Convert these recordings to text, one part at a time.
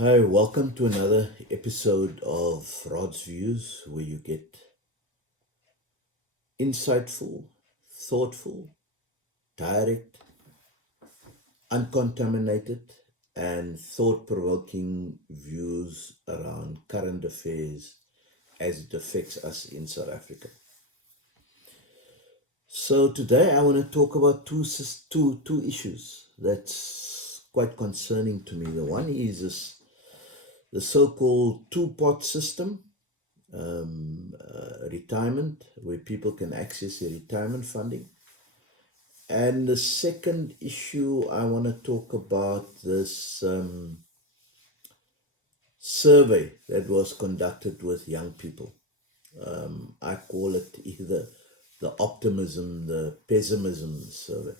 Hi, welcome to another episode of Rod's Views, where you get insightful, thoughtful, direct, uncontaminated, and thought provoking views around current affairs as it affects us in South Africa. So, today I want to talk about two issues that's quite concerning to me. The one is the so called two-pot system, retirement, where people can access their retirement funding. And the second issue I want to talk about this survey that was conducted with young people. I call it either the optimism, the pessimism survey.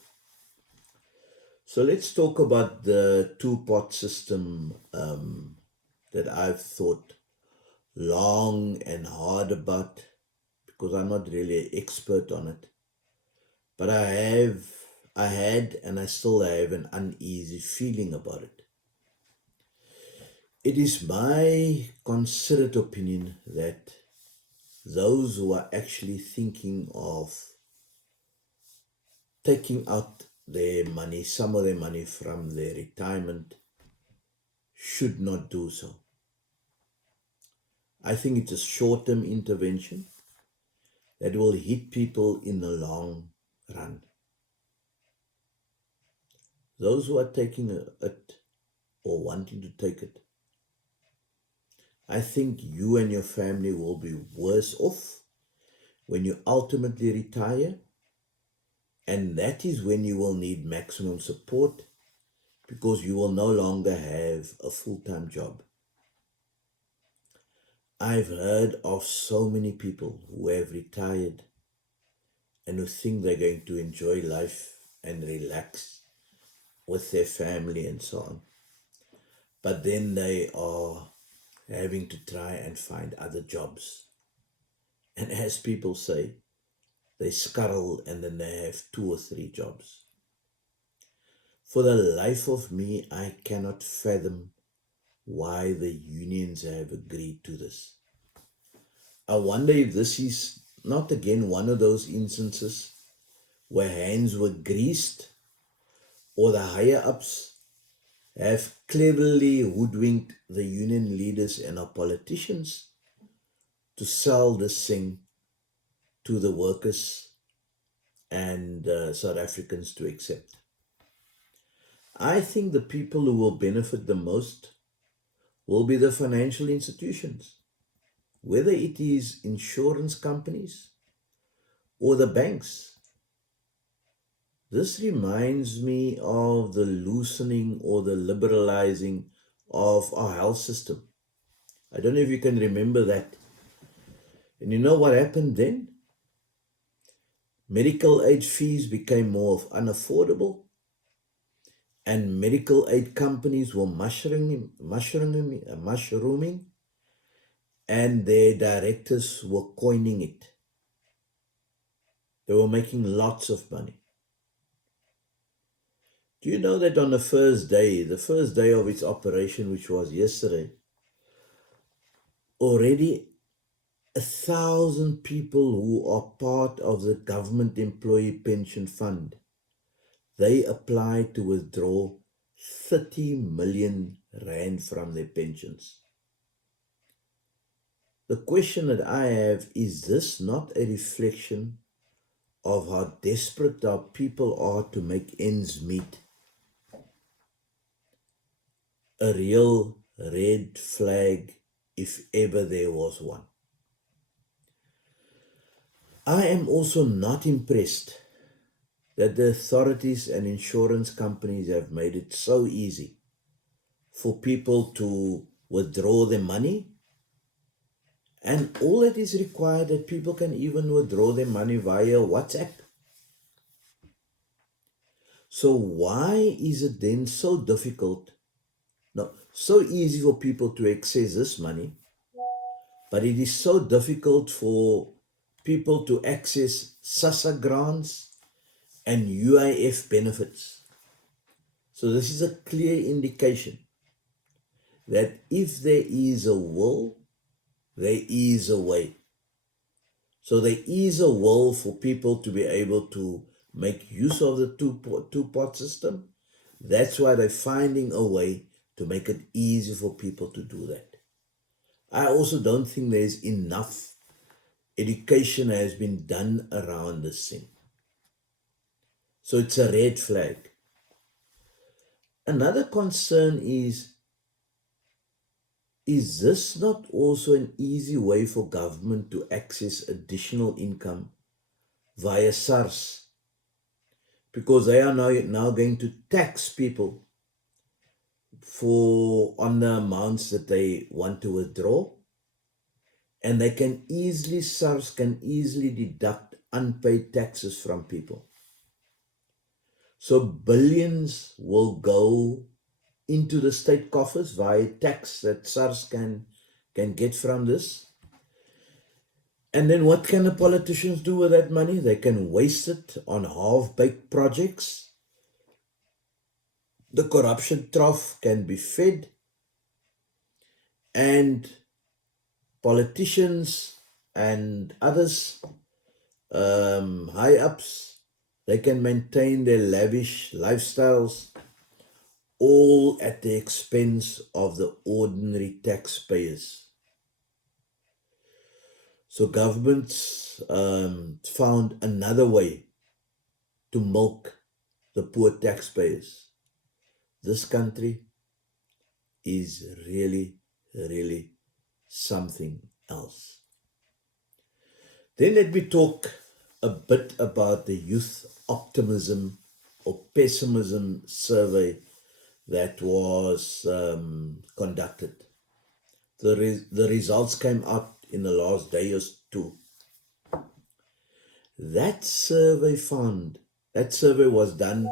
So let's talk about the two-pot system that I've thought long and hard about because I'm not really an expert on it. But I had, and I still have an uneasy feeling about it. It is my considered opinion that those who are actually thinking of taking out their money, some of their money from their retirement, should not do so. I think it's a short term intervention that will hit people in the long run. Those who are taking it or wanting to take it, I think you and your family will be worse off when you ultimately retire, and that is when you will need maximum support because you will no longer have a full-time job. I've heard of so many people who have retired and who think they're going to enjoy life and relax with their family and so on. But then they are having to try and find other jobs. And as people say, they scuttle and then they have two or three jobs. For the life of me, I cannot fathom why the unions have agreed to this. I wonder if this is not again one of those instances where hands were greased or the higher ups have cleverly hoodwinked the union leaders and our politicians to sell this thing to the workers and South Africans to accept. I think the people who will benefit the most will be the financial institutions, whether it is insurance companies or the banks. This reminds me of the loosening or the liberalizing of our health system. I don't know if you can remember that. And you know what happened then? Medical aid fees became more unaffordable, and medical aid companies were mushrooming, and their directors were coining it. They were making lots of money. Do you know that on the first day of its operation, which was yesterday, already 1,000 people who are part of the government employee pension fund, they applied to withdraw 30 million rand from their pensions. The question that I have is this not a reflection of how desperate our people are to make ends meet? A real red flag if ever there was one. I am also not impressed that the authorities and insurance companies have made it so easy for people to withdraw their money. And all that is required that people can even withdraw their money via WhatsApp. So why is it then so difficult, no, so easy for people to access this money, but it is so difficult for people to access SASSA grants and UIF benefits? So this is a clear indication that if there is a will, there is a way. So there is a will for people to be able to make use of the two-pot system. That's why they're finding a way to make it easy for people to do that. I also don't think there's enough education has been done around this thing. So it's a red flag. Another concern is this not also an easy way for government to access additional income via SARS? Because they are now going to tax people on the amounts that they want to withdraw, and SARS can easily deduct unpaid taxes from people. So billions will go into the state coffers via tax that SARS can get from this. And then what can the politicians do with that money? They can waste it on half-baked projects. The corruption trough can be fed, and politicians and others, high-ups, they can maintain their lavish lifestyles, all at the expense of the ordinary taxpayers. So governments found another way to milk the poor taxpayers. This country is really, really something else. Then let me talk a bit about the youth optimism or pessimism survey that was conducted. The results came out in the last day or two. That survey was done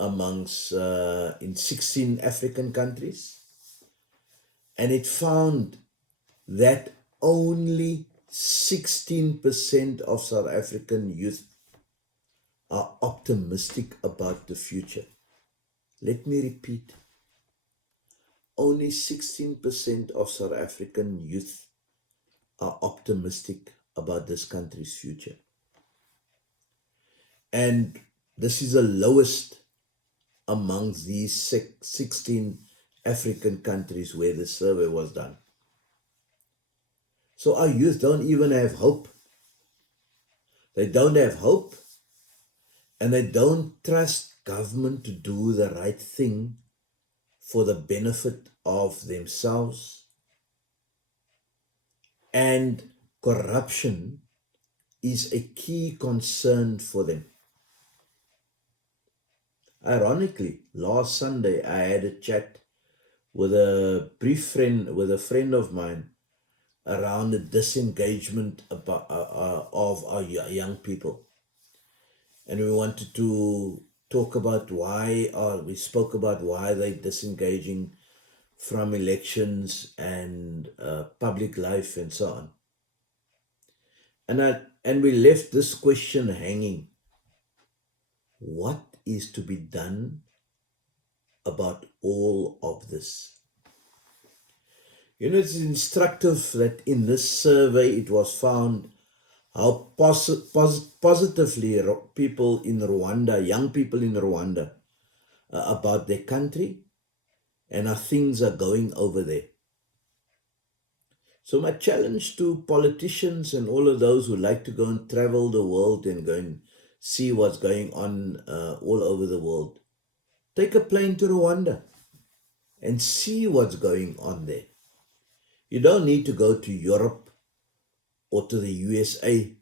amongst in 16 African countries, and it found that only 16% of South African youth are optimistic about the future. Let me repeat. Only 16% of South African youth are optimistic about this country's future. And this is the lowest amongst these 16 African countries where the survey was done. So our youth don't even have hope. They don't have hope, and they don't trust government to do the right thing for the benefit of themselves. And corruption is a key concern for them. Ironically, last Sunday I had a chat with a friend of mine around the disengagement of our young people, and we wanted to talk about we spoke about why they're disengaging from elections and public life and so on. And we left this question hanging. What is to be done about all of this? It's instructive that in this survey it was found how positively people in Rwanda, young people in Rwanda, about their country and how things are going over there. So my challenge to politicians and all of those who like to go and travel the world and go and see what's going on all over the world, take a plane to Rwanda and see what's going on there. You don't need to go to Europe or to the USA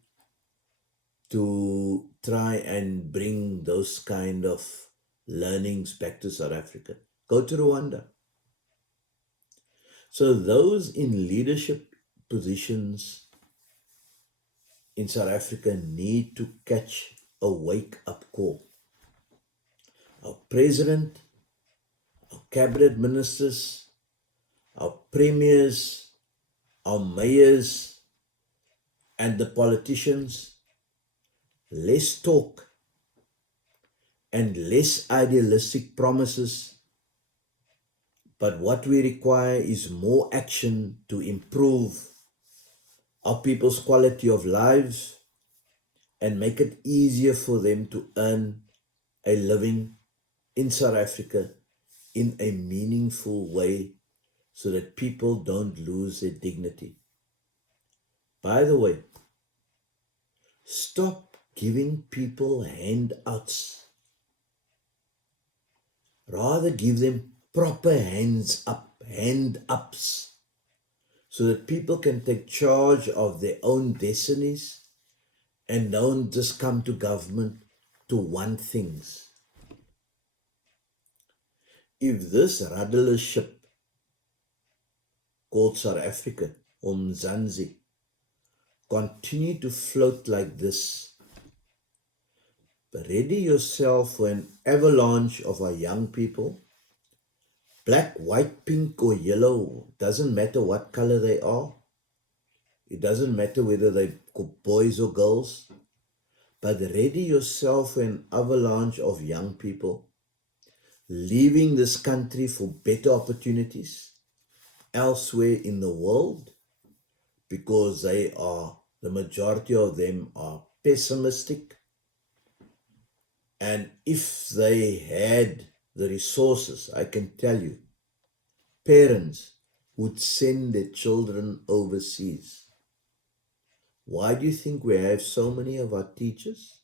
to try and bring those kind of learnings back to South Africa. Go to Rwanda. So those in leadership positions in South Africa need to catch a wake-up call. Our president, our cabinet ministers, our premiers, our mayors, and the politicians, less talk and less idealistic promises, But what we require is more action to improve our people's quality of lives and make it easier for them to earn a living in South Africa in a meaningful way so that people don't lose their dignity. By the way, stop giving people handouts. Rather give them proper hand ups, so that people can take charge of their own destinies and don't just come to government to want things. If this rudderless ship called South Africa or Mzansi continue to float like this, ready yourself for an avalanche of our young people, black, white, pink, or yellow, doesn't matter what color they are. It doesn't matter whether they're boys or girls, but ready yourself for an avalanche of young people leaving this country for better opportunities elsewhere in the world because the majority of them are pessimistic. And if they had the resources, I can tell you, parents would send their children overseas. Why do you think we have so many of our teachers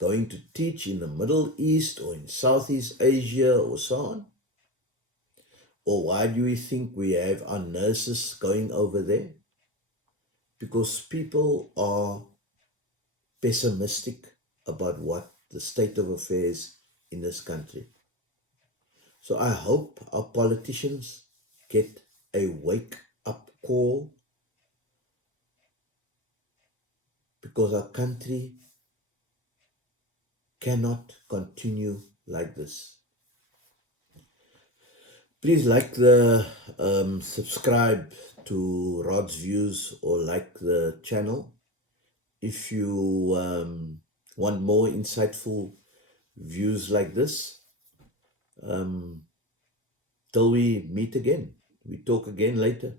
going to teach in the Middle East or in Southeast Asia or so on? Or why do we think we have our nurses going over there? Because people are pessimistic about what the state of affairs in this country. So I hope our politicians get a wake up call, because our country cannot continue like this. Please subscribe to Rod's Views or like the channel. If you want more insightful views like this, till we meet again, we talk again later.